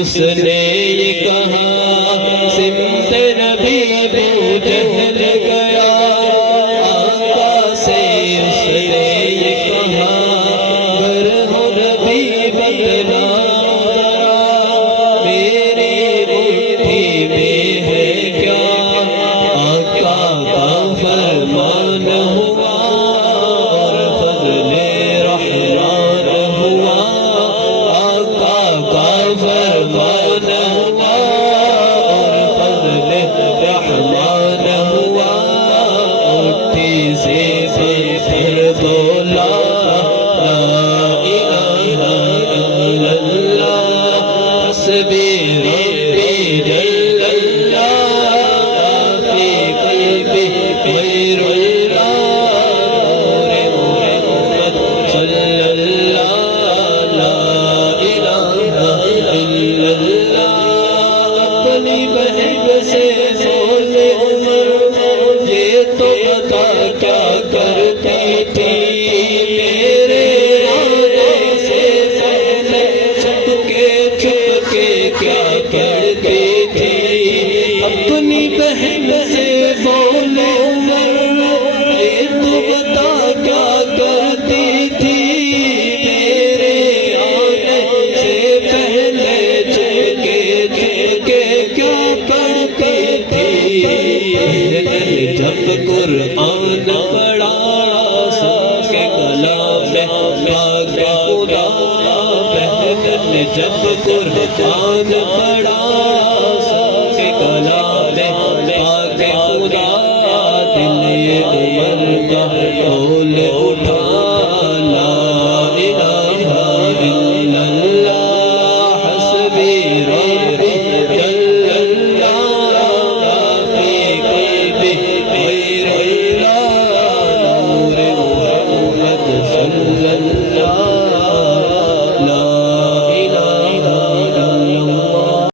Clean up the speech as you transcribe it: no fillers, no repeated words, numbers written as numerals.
اس نے یہ کہا سمت نبی ابو جہل گیا آقا سے اس نے یہ کہا گر ہو نبی بدنام میری مٹھی میں ہے کیا آقا کا فرمان ہوا اور فضل رحمان ہوا آقا کا فرمان ہوا اور فضل رحمان ہوا مٹھی سے پتھر تولا لا الہ الا اللہ حسبی ربی جل اللہ فی قلبی غیر اللہ نور محمد صلی اللہ لا الہ الا اللہ اپنی بہن سے بولے عمر یہ تو بتا کیا کرتی تھی میرے آنے سے پہلے چھپ کے کیا کرتی تھی اپنی بہن سے بولے عمر یہ تو بتا کیا کرتی تھی میرے آنے سے پہلے چھپ کے کیا پڑھتی تھی جب قرآن پڑھا سن کے کلام پاک خدا بہن نے جب قرآن پڑھا